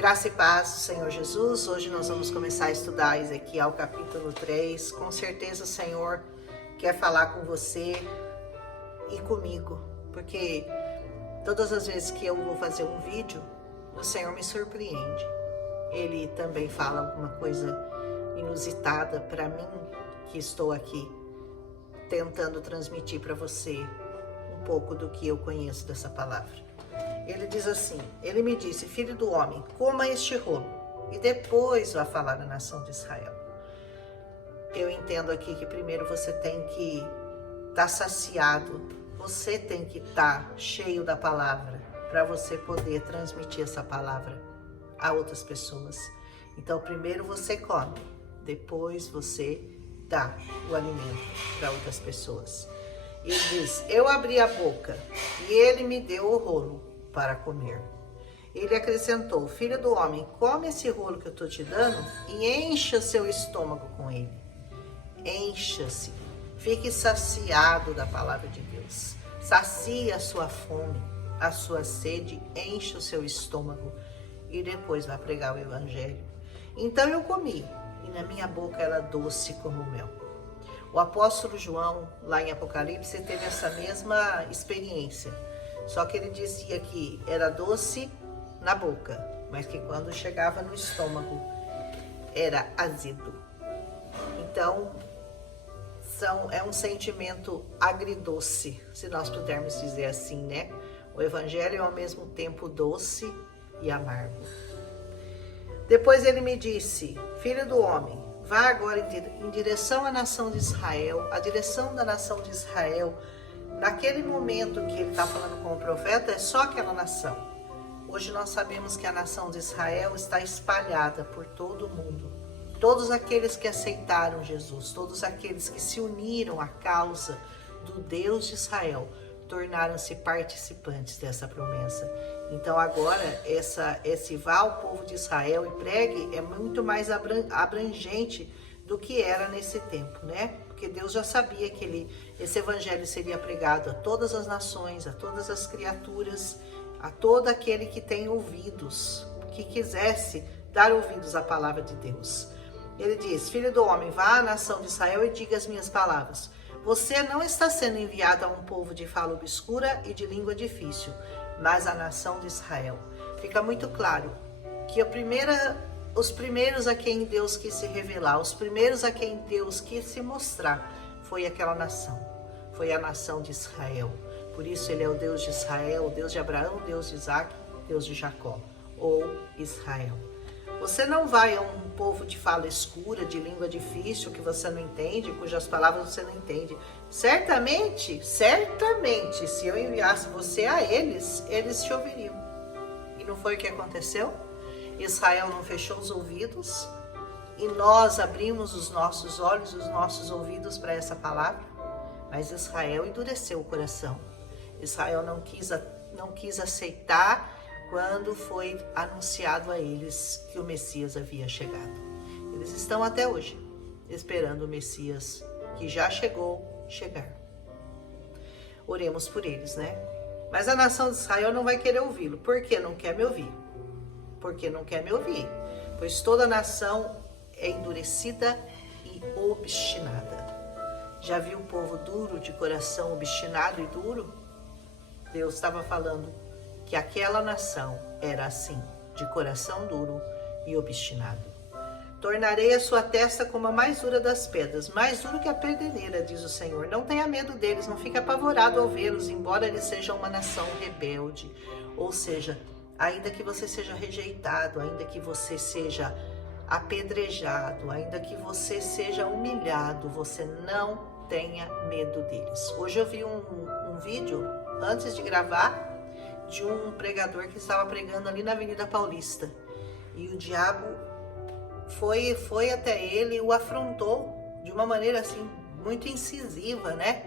Graça e paz do Senhor Jesus. Hoje nós vamos começar a estudar Ezequiel capítulo 3. Com certeza o Senhor quer falar com você e comigo, porque todas as vezes que eu vou fazer um vídeo, o Senhor me surpreende. Ele também fala alguma coisa inusitada para mim, que estou aqui tentando transmitir para você um pouco do que eu conheço dessa palavra. Ele diz assim, ele me disse, filho do homem, coma este rolo e depois vá falar à nação de Israel. Eu entendo aqui que primeiro você tem que estar saciado, você tem que estar cheio da palavra para você poder transmitir essa palavra a outras pessoas. Então primeiro você come, depois você dá o alimento para outras pessoas. Ele diz, eu abri a boca e ele me deu o rolo para comer. Ele acrescentou, filho do homem, come esse rolo que eu estou te dando e encha seu estômago com ele. Encha-se, fique saciado da palavra de Deus. Sacia a sua fome, a sua sede, encha o seu estômago e depois vai pregar o evangelho. Então eu comi e na minha boca era doce como mel. O apóstolo João, lá em Apocalipse, teve essa mesma experiência. Só que ele dizia que era doce na boca, mas que quando chegava no estômago era azedo. Então, é um sentimento agridoce, se nós pudermos dizer assim, né? O evangelho é ao mesmo tempo doce e amargo. Depois ele me disse, filho do homem, vá agora em direção à nação de Israel, a direção da nação de Israel. Naquele momento que ele está falando com o profeta, é só aquela nação. Hoje nós sabemos que a nação de Israel está espalhada por todo o mundo. Todos aqueles que aceitaram Jesus, todos aqueles que se uniram à causa do Deus de Israel, tornaram-se participantes dessa promessa. Então agora, esse vá ao povo de Israel e pregue é muito mais abrangente do que era nesse tempo, né? Porque Deus já sabia que esse evangelho seria pregado a todas as nações, a todas as criaturas, a todo aquele que tem ouvidos, que quisesse dar ouvidos à palavra de Deus. Ele diz, filho do homem, vá à nação de Israel e diga as minhas palavras. Você não está sendo enviado a um povo de fala obscura e de língua difícil, mas à nação de Israel. Fica muito claro que os primeiros a quem Deus quis se revelar, os primeiros a quem Deus quis se mostrar, foi aquela nação, foi a nação de Israel. Por isso ele é o Deus de Israel, o Deus de Abraão, o Deus de Isaac, o Deus de Jacó, ou Israel. Você não vai a um povo de fala escura, de língua difícil, que você não entende, cujas palavras você não entende. Certamente, se eu enviasse você a eles, eles te ouviriam. E não foi o que aconteceu? Israel não fechou os ouvidos e nós abrimos os nossos olhos, os nossos ouvidos para essa palavra, mas Israel endureceu o coração. Israel não quis aceitar quando foi anunciado a eles que o Messias havia chegado. Eles estão até hoje esperando o Messias que já chegou chegar. Oremos por eles, né? Mas a nação de Israel não vai querer ouvi-lo. Por que não quer me ouvir? Porque não quer me ouvir, pois toda nação é endurecida e obstinada. Já viu o povo duro, de coração obstinado e duro? Deus estava falando que aquela nação era assim, de coração duro e obstinado. Tornarei a sua testa como a mais dura das pedras, mais duro que a pedreira, diz o Senhor. Não tenha medo deles, não fique apavorado ao vê-los, embora eles sejam uma nação rebelde. Ou seja, ainda que você seja rejeitado, ainda que você seja apedrejado, ainda que você seja humilhado, você não tenha medo deles. Hoje eu vi um vídeo, antes de gravar, de um pregador que estava pregando ali na Avenida Paulista. E o diabo foi até ele e o afrontou de uma maneira assim, muito incisiva, né?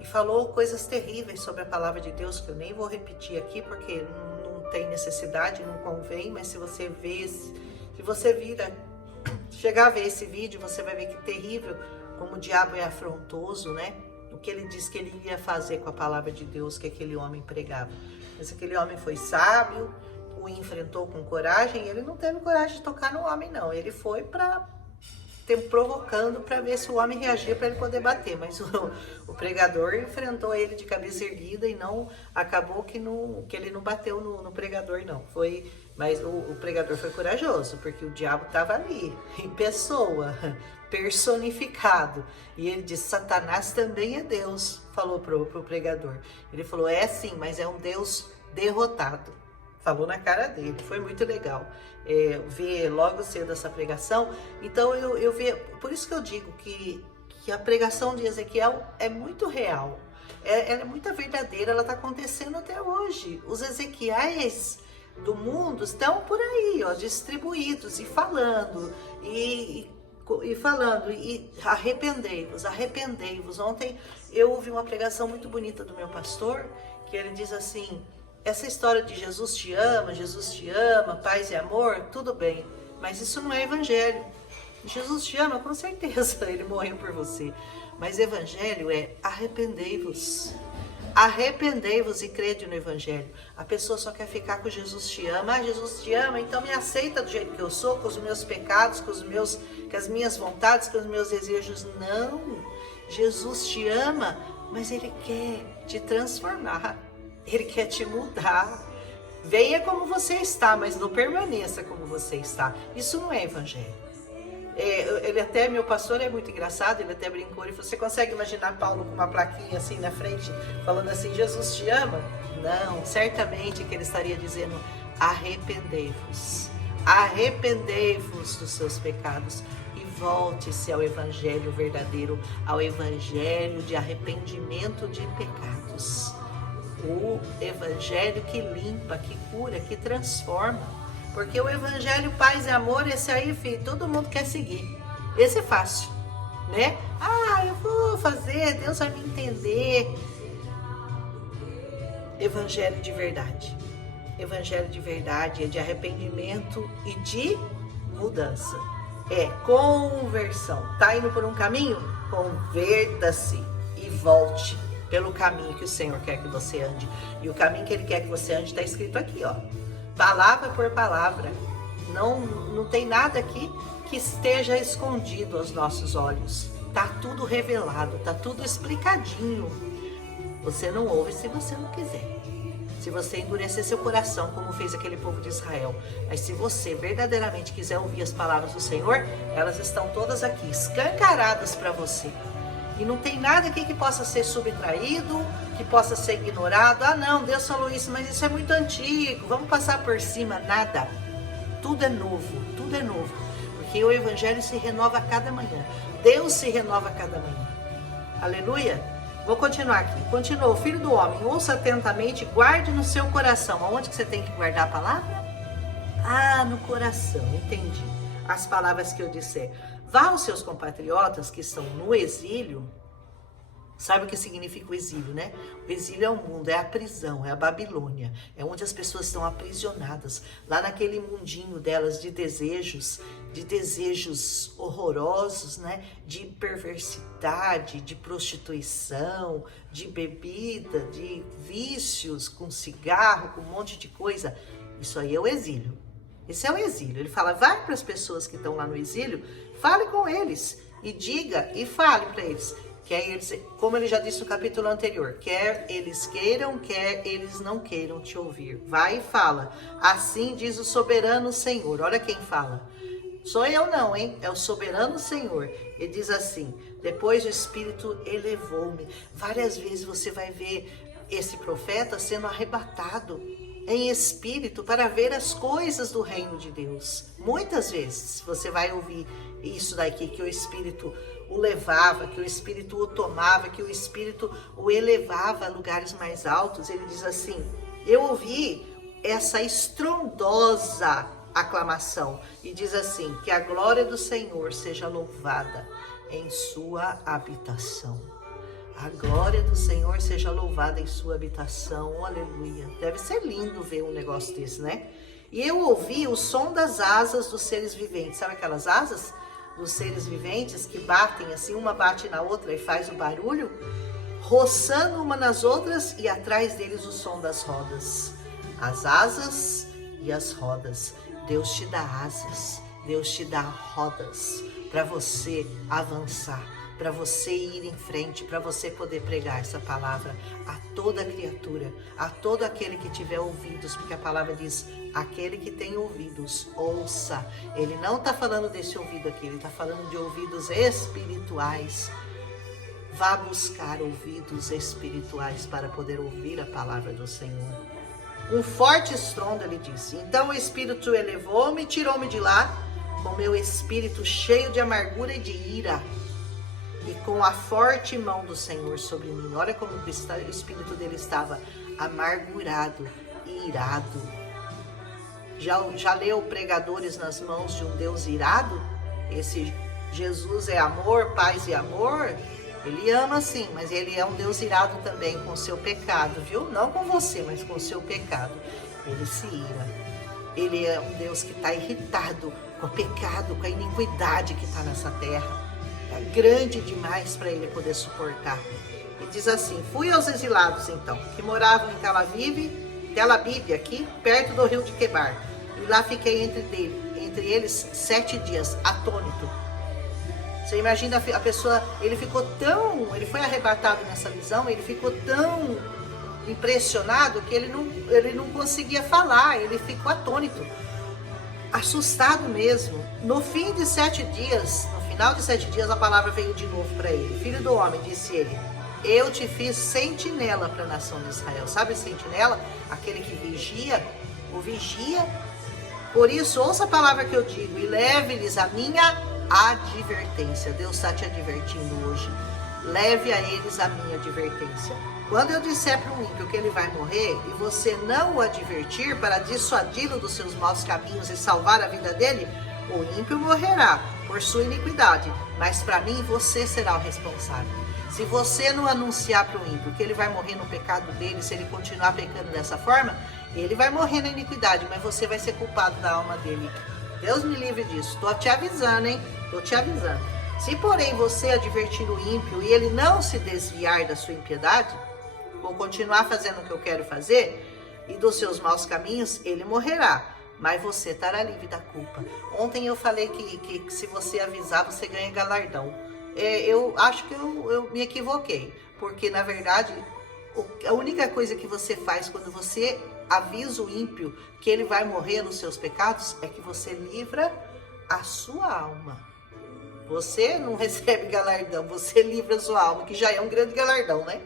E falou coisas terríveis sobre a palavra de Deus, que eu nem vou repetir aqui, porque não tem necessidade, não convém, mas se você chegar a ver esse vídeo, você vai ver que terrível, como o diabo é afrontoso, né? O que ele disse que ele ia fazer com a palavra de Deus que aquele homem pregava. Mas aquele homem foi sábio, o enfrentou com coragem, ele não teve coragem de tocar no homem, não. Ele foi provocando para ver se o homem reagia para ele poder bater, mas o pregador enfrentou ele de cabeça erguida e não acabou que ele não bateu no pregador, não. Mas o pregador foi corajoso, porque o diabo estava ali, em pessoa, personificado. E ele disse: Satanás também é Deus, falou pro pregador. Ele falou: é sim, mas é um Deus derrotado. Falou na cara dele, foi muito legal ver logo cedo essa pregação. Então eu vi, por isso que eu digo que a pregação de Ezequiel é muito real, ela é muito verdadeira, ela está acontecendo até hoje. Os Ezequiéis do mundo estão por aí, ó, distribuídos e falando, e arrependei-vos, arrependei-vos. Ontem eu ouvi uma pregação muito bonita do meu pastor, que ele diz assim: essa história de Jesus te ama, paz e amor, tudo bem, mas isso não é evangelho. Jesus te ama, com certeza, ele morreu por você. Mas evangelho é arrependei-vos. Arrependei-vos e crede no evangelho. A pessoa só quer ficar com Jesus te ama. Ah, Jesus te ama, então me aceita do jeito que eu sou, com os meus pecados, com as minhas vontades, com os meus desejos. Não, Jesus te ama, mas ele quer te transformar. Ele quer te mudar. Venha como você está, mas não permaneça como você está. Isso não é evangelho. Meu pastor é muito engraçado, ele até brincou, ele falou: você consegue imaginar Paulo com uma plaquinha assim na frente, falando assim: Jesus te ama? Não, certamente que ele estaria dizendo: arrependei-vos, arrependei-vos dos seus pecados e volte-se ao evangelho verdadeiro, ao evangelho de arrependimento de pecados. O evangelho que limpa, que cura, que transforma. Porque o evangelho paz e amor, esse aí, filho, todo mundo quer seguir. Esse é fácil, né? Ah, eu vou fazer, Deus vai me entender. Evangelho de verdade. Evangelho de verdade é de arrependimento e de mudança. É conversão. Tá indo por um caminho? Converta-se e volte pelo caminho que o Senhor quer que você ande. E o caminho que Ele quer que você ande está escrito aqui, ó. Palavra por palavra. Não tem nada aqui que esteja escondido aos nossos olhos. Tá tudo revelado, tá tudo explicadinho. Você não ouve se você não quiser. Se você endurecer seu coração, como fez aquele povo de Israel. Mas se você verdadeiramente quiser ouvir as palavras do Senhor, elas estão todas aqui, escancaradas para você. E não tem nada aqui que possa ser subtraído, que possa ser ignorado. Ah não, Deus falou isso, mas isso é muito antigo, vamos passar por cima. Nada, tudo é novo, tudo é novo. Porque o evangelho se renova a cada manhã, Deus se renova a cada manhã. Aleluia. Vou continuar aqui. Continuou: filho do homem, ouça atentamente, guarde no seu coração. Aonde que você tem que guardar a palavra? Ah, no coração, entendi. As palavras que eu disser. Vá aos seus compatriotas que estão no exílio. Sabe o que significa o exílio, né? O exílio é o mundo, é a prisão, é a Babilônia. É onde as pessoas estão aprisionadas. Lá naquele mundinho delas de desejos horrorosos, né? De perversidade, de prostituição, de bebida, de vícios, com cigarro, com um monte de coisa. Isso aí é o exílio. Esse é o exílio. Ele fala: vai para as pessoas que estão lá no exílio, fale com eles e diga e fale para eles. Quer eles, como ele já disse no capítulo anterior, quer eles queiram, quer eles não queiram te ouvir. Vai e fala. Assim diz o soberano Senhor. Olha quem fala. Sou eu não, hein? É o soberano Senhor. Ele diz assim: depois o Espírito elevou-me. Várias vezes você vai ver esse profeta sendo arrebatado em espírito para ver as coisas do reino de Deus. Muitas vezes você vai ouvir isso daqui, que o Espírito o levava, que o Espírito o tomava, que o Espírito o elevava a lugares mais altos. Ele diz assim: eu ouvi essa estrondosa aclamação, e diz assim: que a glória do Senhor seja louvada em sua habitação. A glória do Senhor seja louvada em sua habitação. Aleluia. Deve ser lindo ver um negócio desse, né? E eu ouvi o som das asas dos seres viventes. Sabe aquelas asas dos seres viventes que batem assim, uma bate na outra e faz o barulho, roçando uma nas outras, e atrás deles o som das rodas. As asas e as rodas. Deus te dá asas, Deus te dá rodas para você avançar, para você ir em frente, para você poder pregar essa palavra a toda criatura, a todo aquele que tiver ouvidos, porque a palavra diz, aquele que tem ouvidos, ouça. Ele não está falando desse ouvido aqui, ele está falando de ouvidos espirituais. Vá buscar ouvidos espirituais para poder ouvir a palavra do Senhor. Um forte estrondo, ele disse. Então o Espírito elevou-me e tirou-me de lá, com meu espírito cheio de amargura e de ira, e com a forte mão do Senhor sobre mim. Olha como o espírito dele estava amargurado e irado. Já leu Pregadores nas Mãos de um Deus irado? Esse Jesus é amor, paz e amor. Ele ama sim, mas ele é um Deus irado também com o seu pecado, viu? Não com você, mas com o seu pecado. Ele se ira. Ele é um Deus que está irritado com o pecado, com a iniquidade que está nessa terra. É grande demais para ele poder suportar. E diz assim, fui aos exilados então, que moravam em Tel Aviv, aqui, perto do rio de Quebar. E lá fiquei entre eles 7 dias, atônito. Você imagina a pessoa, ele foi arrebatado nessa visão, ele ficou tão impressionado que ele não conseguia falar, ele ficou atônito, assustado mesmo. No final de 7 dias, a palavra veio de novo para ele. Filho do homem, disse ele, eu te fiz sentinela para a nação de Israel. Sabe sentinela? Aquele que vigia, o vigia. Por isso, ouça a palavra que eu digo e leve-lhes a minha advertência. Deus está te advertindo hoje. Leve a eles a minha advertência. Quando eu disser para um ímpio que ele vai morrer e você não o advertir para dissuadi-lo dos seus maus caminhos e salvar a vida dele, o ímpio morrerá por sua iniquidade, mas para mim você será o responsável. Se você não anunciar para o ímpio que ele vai morrer no pecado dele, se ele continuar pecando dessa forma, ele vai morrer na iniquidade, mas você vai ser culpado da alma dele. Deus me livre disso. Estou te avisando, hein? Estou te avisando. Se, porém, você advertir o ímpio e ele não se desviar da sua impiedade, ou continuar fazendo o que eu quero fazer, e dos seus maus caminhos, ele morrerá, mas você estará livre da culpa. Ontem eu falei que se você avisar, você ganha galardão. Eu acho que eu me equivoquei, porque, na verdade, a única coisa que você faz quando você avisa o ímpio que ele vai morrer nos seus pecados é que você livra a sua alma. Você não recebe galardão, você livra a sua alma, que já é um grande galardão, né?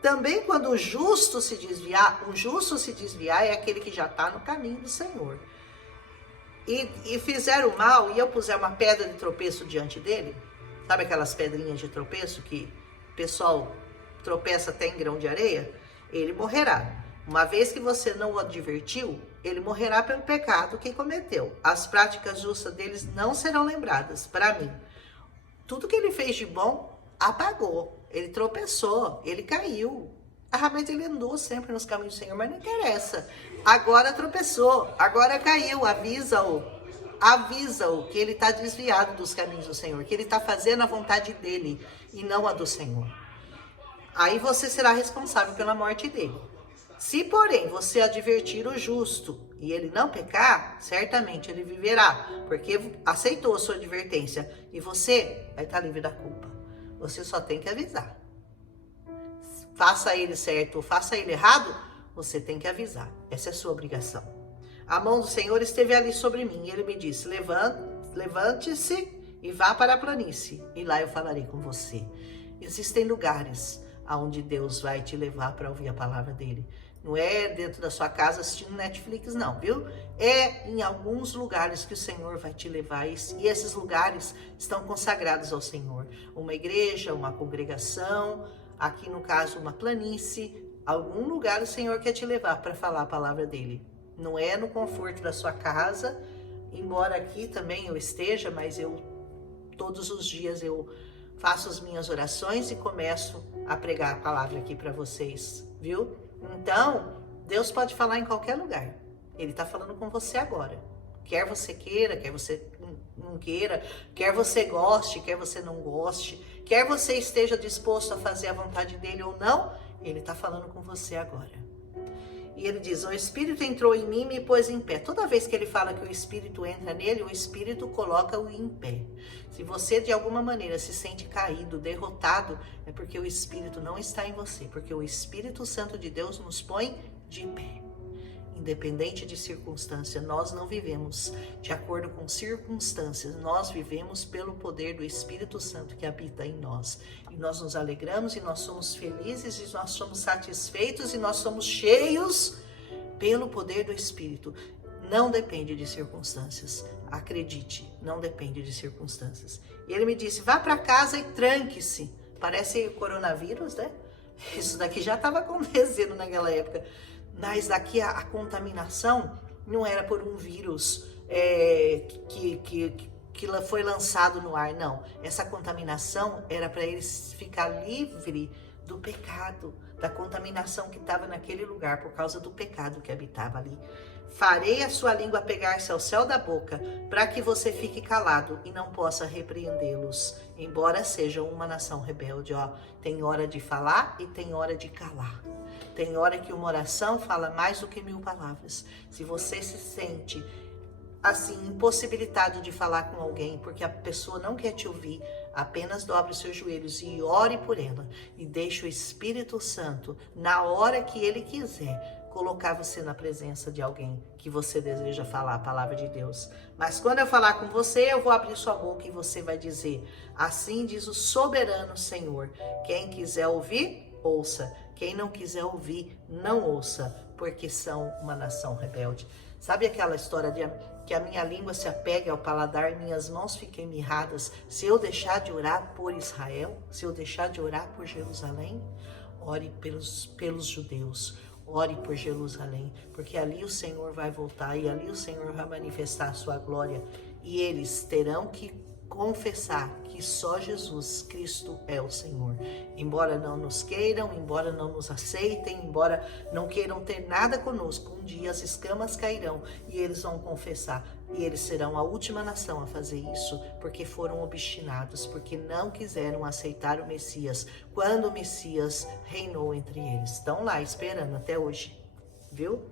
Também quando o justo se desviar é aquele que já está no caminho do Senhor. E fizer o mal e eu puser uma pedra de tropeço diante dele, sabe aquelas pedrinhas de tropeço que o pessoal tropeça até em grão de areia? Ele morrerá. Uma vez que você não o advertiu, ele morrerá pelo pecado que cometeu. As práticas justas deles não serão lembradas. Para mim, tudo que ele fez de bom, apagou. Ele tropeçou, ele caiu. Mas ele andou sempre nos caminhos do Senhor, mas não interessa. Agora tropeçou, agora caiu. Avisa-o que ele está desviado dos caminhos do Senhor, que ele está fazendo a vontade dele e não a do Senhor. Aí você será responsável pela morte dele. Se, porém, você advertir o justo e ele não pecar, certamente ele viverá, porque aceitou a sua advertência e você vai estar livre da culpa. Você só tem que avisar. Faça ele certo ou faça ele errado, você tem que avisar. Essa é a sua obrigação. A mão do Senhor esteve ali sobre mim e ele me disse, levante-se e vá para a planície e lá eu falarei com você. Existem lugares aonde Deus vai te levar para ouvir a palavra dele. Não é dentro da sua casa assistindo Netflix, não, viu? É em alguns lugares que o Senhor vai te levar e esses lugares estão consagrados ao Senhor. Uma igreja, uma congregação, aqui no caso uma planície, algum lugar o Senhor quer te levar para falar a palavra dele. Não é no conforto da sua casa, embora aqui também eu esteja, mas todos os dias eu faço as minhas orações e começo a pregar a palavra aqui para vocês, viu? Então, Deus pode falar em qualquer lugar. Ele está falando com você agora. Quer você queira, quer você não queira, quer você goste, quer você não goste, quer você esteja disposto a fazer a vontade dele ou não, ele está falando com você agora. E ele diz, o Espírito entrou em mim e me pôs em pé. Toda vez que ele fala que o Espírito entra nele, o Espírito coloca-o em pé. Se você de alguma maneira se sente caído, derrotado, é porque o Espírito não está em você, porque o Espírito Santo de Deus nos põe de pé. Independente de circunstância, nós não vivemos de acordo com circunstâncias, nós vivemos pelo poder do Espírito Santo que habita em nós. E nós nos alegramos e nós somos felizes e nós somos satisfeitos e nós somos cheios pelo poder do Espírito. Não depende de circunstâncias, acredite, não depende de circunstâncias. E ele me disse, vá para casa e tranque-se. Parece coronavírus, né? Isso daqui já estava acontecendo naquela época. Mas daqui a contaminação não era por um vírus que foi lançado no ar, não. Essa contaminação era para eles ficar livre do pecado, da contaminação que estava naquele lugar, por causa do pecado que habitava ali. Farei a sua língua pegar-se ao céu da boca, para que você fique calado e não possa repreendê-los, embora sejam uma nação rebelde. Ó, tem hora de falar e tem hora de calar. Tem hora que uma oração fala mais do que 1000 palavras. Se você se sente assim, impossibilitado de falar com alguém, porque a pessoa não quer te ouvir, apenas dobre os seus joelhos e ore por ela. E deixe o Espírito Santo, na hora que ele quiser, colocar você na presença de alguém que você deseja falar a palavra de Deus. Mas quando eu falar com você, eu vou abrir sua boca e você vai dizer, assim diz o soberano Senhor. Quem quiser ouvir, ouça. Quem não quiser ouvir, não ouça, porque são uma nação rebelde. Sabe aquela história de que a minha língua se apegue ao paladar, minhas mãos fiquem mirradas, se eu deixar de orar por Israel, se eu deixar de orar por Jerusalém? Ore pelos judeus, ore por Jerusalém, porque ali o Senhor vai voltar e ali o Senhor vai manifestar a sua glória e eles terão que confessar que só Jesus Cristo é o Senhor. Embora não nos queiram, embora não nos aceitem, embora não queiram ter nada conosco, um dia as escamas cairão e eles vão confessar. E eles serão a última nação a fazer isso, porque foram obstinados, porque não quiseram aceitar o Messias, quando o Messias reinou entre eles. Estão lá esperando até hoje, viu?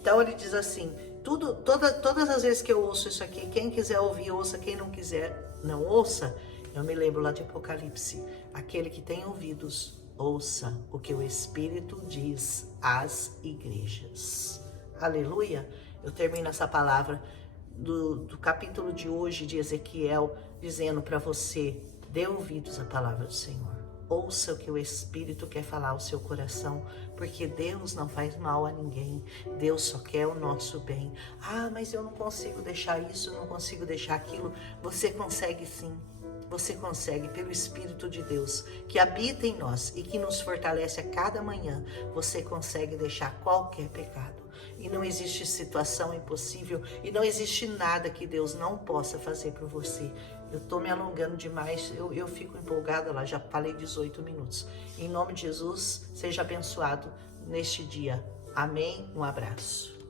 Então ele diz assim, todas as vezes que eu ouço isso aqui, quem quiser ouvir, ouça, quem não quiser, não ouça. Eu me lembro lá de Apocalipse, aquele que tem ouvidos, ouça o que o Espírito diz às igrejas. Aleluia! Eu termino essa palavra do capítulo de hoje de Ezequiel, dizendo para você, dê ouvidos à palavra do Senhor. Ouça o que o Espírito quer falar ao seu coração, porque Deus não faz mal a ninguém, Deus só quer o nosso bem. Ah, mas eu não consigo deixar isso, não consigo deixar aquilo. Você consegue sim, você consegue pelo Espírito de Deus, que habita em nós e que nos fortalece a cada manhã, você consegue deixar qualquer pecado. E não existe situação impossível e não existe nada que Deus não possa fazer por você. Eu estou me alongando demais, eu fico empolgada lá, já falei 18 minutos. Em nome de Jesus, seja abençoado neste dia. Amém? Um abraço.